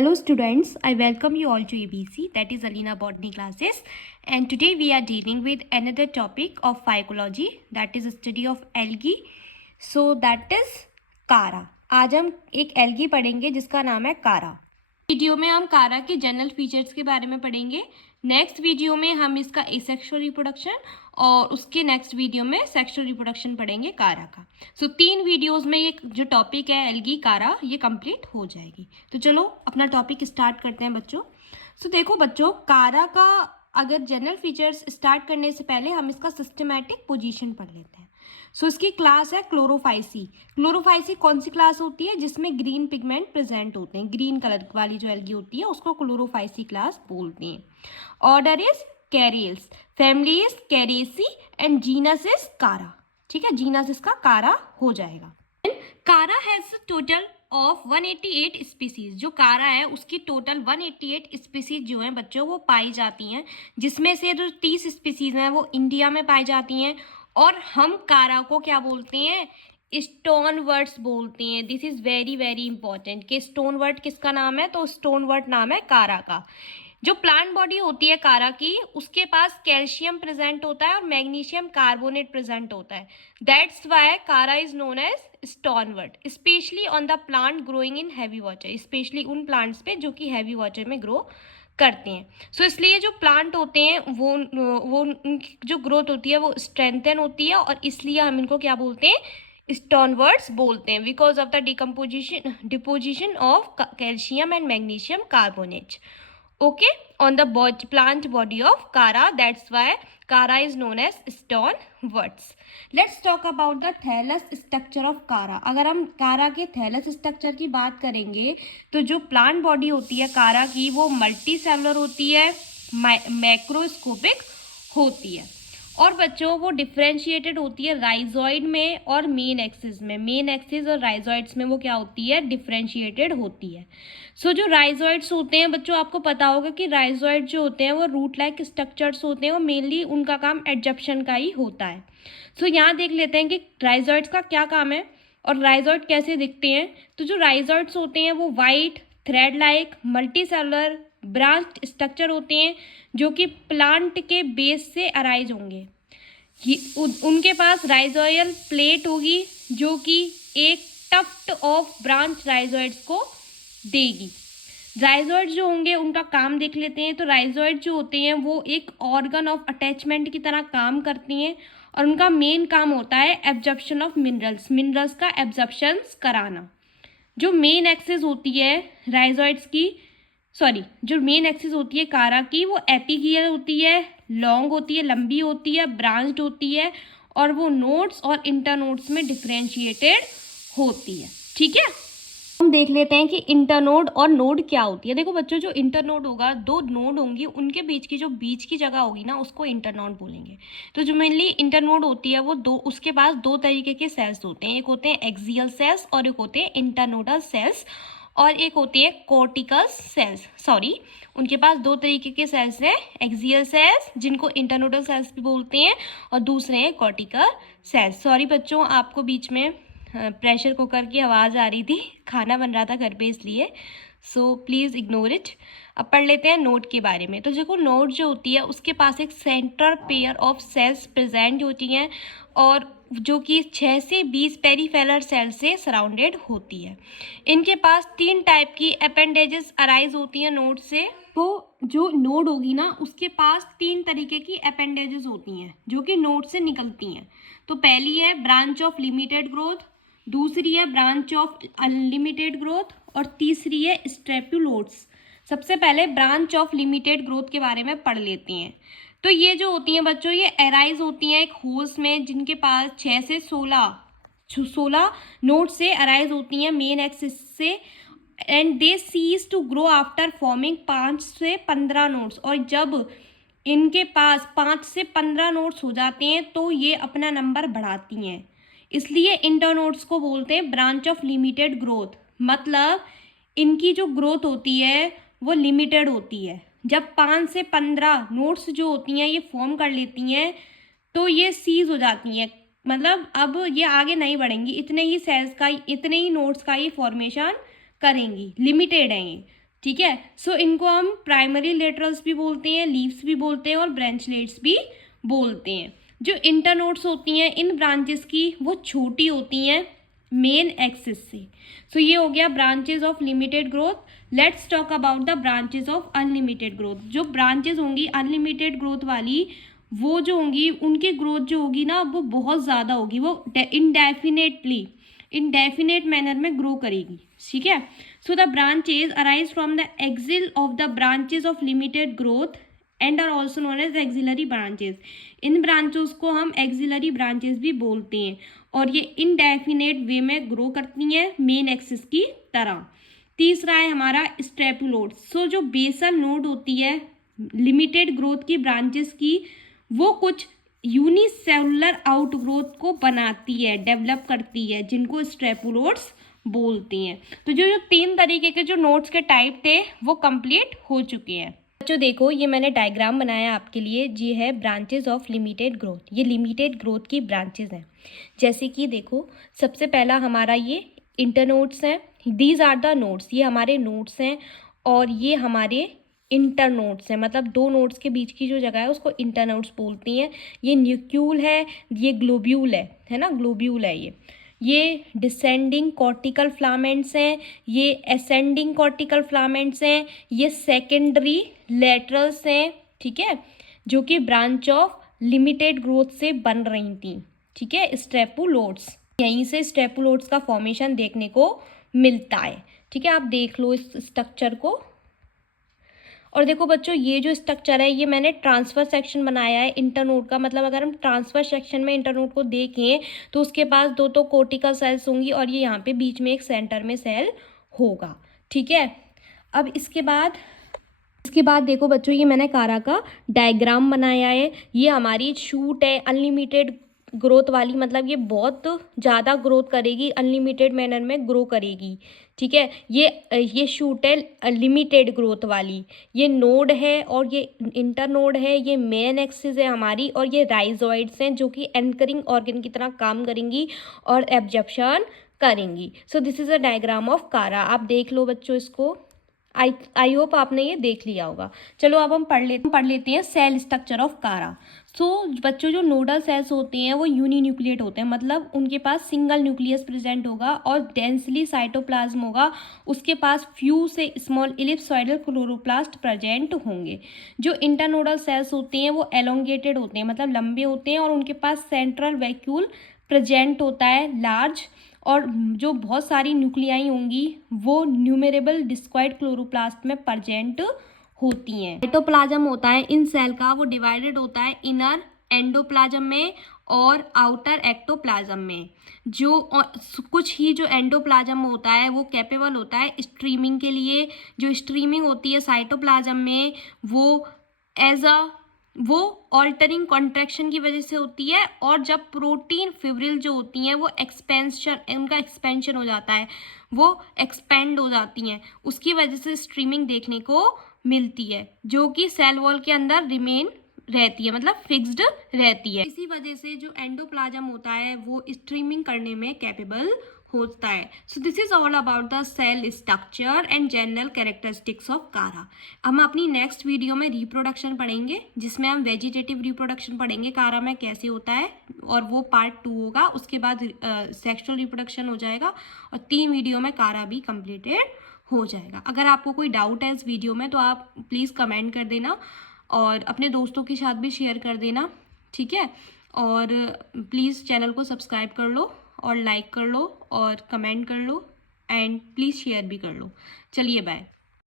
Hello students, I welcome you all to ABC, that is Alina Botany classes, and today we are dealing with another topic of phycology, that is study of algae. So that is कारा. आज हम एक algae पढ़ेंगे जिसका नाम है कारा. Video में हम कारा के जनरल फीचर्स के बारे में पढ़ेंगे. नेक्स्ट वीडियो में हम इसका एसेक्सुअल रिप्रोडक्शन और उसके नेक्स्ट वीडियो में सेक्सुअल रिप्रोडक्शन पढ़ेंगे कारा का. सो 3 वीडियोस में ये जो टॉपिक है एल्गी कारा ये कंप्लीट हो जाएगी. तो चलो अपना टॉपिक स्टार्ट करते हैं बच्चों. सो देखो बच्चों, कारा का अगर जनरल फीचर्स स्टार्ट करने से पहले हम इसका सिस्टमैटिक पोजीशन पढ़ लेते हैं. सो इसकी क्लास है क्लोरोफाइसी. क्लोरोफाइसी कौन सी क्लास होती है? जिसमें ग्रीन पिगमेंट प्रेजेंट होते हैं. ग्रीन कलर वाली जो एल्गी होती है उसको क्लोरोफाइसी क्लास बोलते हैं. Order is Charales, family is Characeae and genus is Chara. ठीक है, जीनस इसका कारा हो जाएगा. कारा हैज टोटल ऑफ 188 स्पीसीज. जो कारा है उसकी टोटल 188 स्पीसीज जो हैं बच्चों वो पाई जाती हैं, जिसमें से जो 30 स्पीसीज हैं वो इंडिया में पाई जाती हैं. और हम कारा को क्या बोलते हैं? स्टोन वर्ड्स बोलते हैं. This is very very important कि स्टोन वर्ड किसका नाम है, तो स्टोन वर्ड नाम है कारा का. जो प्लांट बॉडी होती है कारा की, उसके पास कैल्शियम प्रेजेंट होता है और मैग्नीशियम कार्बोनेट प्रेजेंट होता है. That's why Chara is known as stonewort, specially on the plant growing in heavy water. Specially उन प्लांट्स पे जो कि हैवी वाटर में ग्रो करते हैं. सो इसलिए जो प्लांट होते हैं वो उनकी जो ग्रोथ होती है वो स्ट्रेंथन होती है, और इसलिए हम इनको क्या बोलते हैं? स्टोनवर्ट्स बोलते हैं, because of the deposition of calcium and magnesium carbonate. Okay, on the plant body of Kara, that's why Kara is known as stoneworts. Let's talk about the thallus structure of Kara. अगर हम कारा के thallus structure की बात करेंगे तो जो plant body होती है कारा की वो मल्टी सेलुलर होती है, मैक्रोस्कोपिक होती है, और बच्चों वो डिफ्रेंशिएटेड होती है राइजॉइड में और मेन एक्सिस में. मेन एक्सिस और राइजॉइड्स में वो क्या होती है? डिफ्रेंशिएटेड होती है. सो जो राइजॉइड्स होते हैं बच्चों, आपको पता होगा कि राइजॉइड जो होते हैं वो रूट लाइक स्ट्रक्चर्स होते हैं और मेनली उनका काम एडजप्शन का ही होता है. सो यहाँ देख लेते हैं कि राइजॉइड्स का क्या काम है और राइजॉइड कैसे दिखते हैं. तो जो राइजॉइड्स होते हैं वो white thread like multi cellular branch structure होते हैं जो कि प्लांट के बेस से अराइज होंगे. उनके पास राइजोइयल प्लेट होगी जो कि एक टफ्ट ऑफ ब्रांच राइजोइड्स को देगी. राइजोइड जो होंगे उनका काम देख लेते हैं. तो राइजोइड जो होते हैं वो एक ऑर्गन ऑफ अटैचमेंट की तरह काम करती हैं और उनका मेन काम होता है एब्जॉर्प्शन ऑफ मिनरल्स का एब्जॉर्प्शन कराना. जो मेन एक्सिस होती है राइजोइड्स की, जो मेन एक्सिस होती है कारा की, वो एपिगियल होती है, लॉन्ग होती है, लंबी होती है, ब्रांच्ड होती है, और वो नोड्स और इंटरनोड्स में डिफरेंशिएटेड होती है. ठीक है, हम देख लेते हैं कि इंटरनोड और नोड क्या होती है. देखो बच्चों, जो इंटरनोड होगा, 2 नोड होंगी, उनके बीच की जो बीच की जगह होगी ना उसको इंटरनोड बोलेंगे. तो जो मेनली इंटरनोड होती है वो उसके पास 2 तरीके के सेल्स होते हैं. एक होते हैं एक्सियल सेल्स और एक होते हैं इंटरनोडल सेल्स, और एक होती है कॉर्टिकल सेल्स. उनके पास 2 तरीके के सेल्स हैं, एक्सियल सेल्स जिनको इंटरनोडल सेल्स भी बोलते हैं और दूसरे हैं कॉर्टिकल सेल्स. बच्चों, आपको बीच में प्रेशर कुकर की आवाज़ आ रही थी, खाना बन रहा था घर पे इसलिए. So please ignore it. अब पढ़ लेते हैं नोड के बारे में. तो देखो, नोड जो होती है उसके पास एक central pair of cells present होती हैं और जो कि 6 से 20 पेरीफेरल सेल से सराउंडेड होती है. इनके पास 3 टाइप की अपेंडेजेस अराइज होती हैं नोड से. तो जो नोड होगी ना उसके पास 3 तरीके की अपेंडेजेस होती हैं जो कि नोड से निकलती हैं. तो पहली है ब्रांच ऑफ लिमिटेड ग्रोथ, दूसरी है ब्रांच ऑफ अनलिमिटेड ग्रोथ, और तीसरी है स्ट्रेप्यूलोड्स. सबसे पहले ब्रांच ऑफ लिमिटेड ग्रोथ के बारे में पढ़ लेते हैं. तो ये जो होती हैं बच्चों, ये अराइज होती हैं एक होस्ट में जिनके पास 6 से 16 नोड से अराइज होती हैं मेन एक्सिस से, and they cease to grow after forming 5 से 15 नोड्स. और जब इनके पास 5 से 15 नोड्स हो जाते हैं तो ये अपना नंबर बढ़ाती हैं. इसलिए इंटरनोड्स को बोलते हैं ब्रांच ऑफ लिमिटेड ग्रोथ. मतलब इनकी जो ग्रोथ होती है वो लिमिटेड होती है. जब 5 से 15 नोड्स जो होती हैं ये फॉर्म कर लेती हैं तो ये सीज हो जाती हैं. मतलब अब ये आगे नहीं बढ़ेंगी, इतने ही सेल्स का, इतने ही नोड्स का ही फॉर्मेशन करेंगी, लिमिटेड है ये. ठीक है। सो इनको हम प्राइमरी लेटरल्स भी बोलते हैं, लीव्स भी बोलते हैं और ब्रांचलेट्स भी बोलते हैं। जो इंटरनोड्स होती हैं इन ब्रांचेस की वो छोटी होती हैं मेन एक्सिस से। सो ये हो गया branches of limited growth. Let's talk about the branches of unlimited growth. जो ब्रांचेस होंगी अनलिमिटेड ग्रोथ वाली, वो जो होंगी उनकी ग्रोथ जो होगी ना वो बहुत ज़्यादा होगी, वो इनडेफिनेट मैनर में ग्रो करेगी। ठीक है। So the branches arise from the axil of the branches of limited growth and are also known as axillary branches. इन ब्रांचेस को हम एक्सिलरी ब्रांचेस भी बोलते हैं और ये इनडेफिनेट वे में ग्रो करती हैं मेन एक्सिस की तरह। तीसरा है हमारा स्ट्रेपुलोड। सो जो बेसल नोड होती है लिमिटेड ग्रोथ की ब्रांचेस की, वो कुछ यूनिसेलुलर आउटग्रोथ को बनाती है, डेवलप करती है, जिनको स्ट्रेपुलोड्स बोलती हैं। तो जो जो 3 तरीके के जो नोड्स के टाइप थे वो कंप्लीट हो चुके हैं। बच्चों देखो ये मैंने डायग्राम बनाया आपके लिए, ये है ब्रांचेस ऑफ लिमिटेड ग्रोथ। ये लिमिटेड ग्रोथ की ब्रांचेस हैं। जैसे कि देखो सबसे पहला हमारा ये इंटरनोड्स हैं, दीज आर द नोड्स, ये हमारे नोड्स हैं और ये हमारे इंटरनोड्स हैं, मतलब 2 नोड्स के बीच की जो जगह है उसको इंटरनोड्स बोलती हैं। ये न्यूक्यूल है, ये ग्लोब्यूल है ना, ग्लोब्यूल है ये डिसेंडिंग कॉर्टिकल फ्लामेंट्स हैं, ये असेंडिंग कॉर्टिकल फ्लामेंट्स हैं, ये सेकेंडरी लेटरल्स हैं। ठीक है, जो कि ब्रांच ऑफ लिमिटेड ग्रोथ से बन रही थी। ठीक है, स्ट्रेपुलोड्स, यहीं से स्ट्रेपुलोड्स का फॉर्मेशन देखने को मिलता है। ठीक है, आप देख लो इस स्ट्रक्चर को। और देखो बच्चों ये जो स्ट्रक्चर है ये मैंने ट्रांसफर सेक्शन बनाया है इंटरनोड का। मतलब अगर हम ट्रांसफर सेक्शन में इंटरनोड को देखें तो उसके पास 2 तो कोर्टिकल सेल्स होंगी और ये यहाँ पे बीच में एक सेंटर में सेल होगा। ठीक है, अब इसके बाद देखो बच्चों ये मैंने कारा का डायग्राम बनाया है। ये हमारी शूट है अनलिमिटेड ग्रोथ वाली, मतलब ये बहुत ज़्यादा ग्रोथ करेगी, अनलिमिटेड मैनर में ग्रो करेगी। ठीक है, ये शूट है लिमिटेड ग्रोथ वाली, ये नोड है और ये इंटरनोड है, ये मेन एक्सिस है हमारी और ये राइजोइड्स हैं जो कि एंकरिंग ऑर्गन की तरह काम करेंगी और एब्जॉर्प्शन करेंगी। So this is a diagram of कारा। आप देख लो बच्चों इसको, आई होप आपने ये देख लिया होगा। चलो अब हम पढ़ लेते हैं सेल स्ट्रक्चर ऑफ कारा। सो बच्चों जो नोडल सेल्स होते हैं वो यूनिन्यूक्लिएट होते हैं, मतलब उनके पास सिंगल न्यूक्लियस प्रेजेंट होगा और डेंसली साइटोप्लाज्म होगा। उसके पास फ्यू से स्मॉल इलिप्सॉइडल क्लोरोप्लास्ट प्रेजेंट होंगे। जो इंटरनोडल सेल्स होते हैं वो एलोंगेटेड होते हैं, मतलब लंबे होते हैं और उनके पास सेंट्रल वैक्यूल प्रेजेंट होता है लार्ज, और जो बहुत सारी न्यूक्लियाई होंगी वो न्यूमेरेबल डिस्क्वाइड क्लोरोप्लास्ट में प्रेजेंट होती हैं। साइटोप्लाज्म होता है इन सेल का, वो डिवाइडेड होता है इनर एंडोप्लाज्म में और आउटर एक्टोप्लाज्म में। जो कुछ ही जो एंडोप्लाज्म होता है वो कैपेबल होता है स्ट्रीमिंग के लिए। जो स्ट्रीमिंग होती है साइटोप्लाज्म में वो ऑल्टरिंग कॉन्ट्रैक्शन की वजह से होती है, और जब प्रोटीन फिब्रिल जो होती हैं वो उनका एक्सपेंशन हो जाता है, वो एक्सपेंड हो जाती हैं, उसकी वजह से स्ट्रीमिंग देखने को मिलती है, जो कि सेल वॉल के अंदर रिमेन रहती है, मतलब फिक्स्ड रहती है। इसी वजह से जो एंडोप्लाज्म होता है वो स्ट्रीमिंग करने में कैपेबल होता है। So this is all about the cell structure and general characteristics of Chara. हम अपनी नेक्स्ट वीडियो में रिप्रोडक्शन पढ़ेंगे, जिसमें हम वेजिटेटिव रिप्रोडक्शन पढ़ेंगे कारा में कैसे होता है, और वो पार्ट 2 होगा। उसके बाद सेक्सुअल रिप्रोडक्शन हो जाएगा और 3 वीडियो में कारा भी कंप्लीटेड हो जाएगा। अगर आपको कोई डाउट है इस वीडियो में तो आप प्लीज़ कमेंट कर देना और अपने दोस्तों के साथ भी शेयर कर देना। ठीक है, और प्लीज़ चैनल को सब्सक्राइब कर लो और लाइक कर लो और कमेंट कर लो एंड प्लीज़ शेयर भी कर लो। चलिए बाय।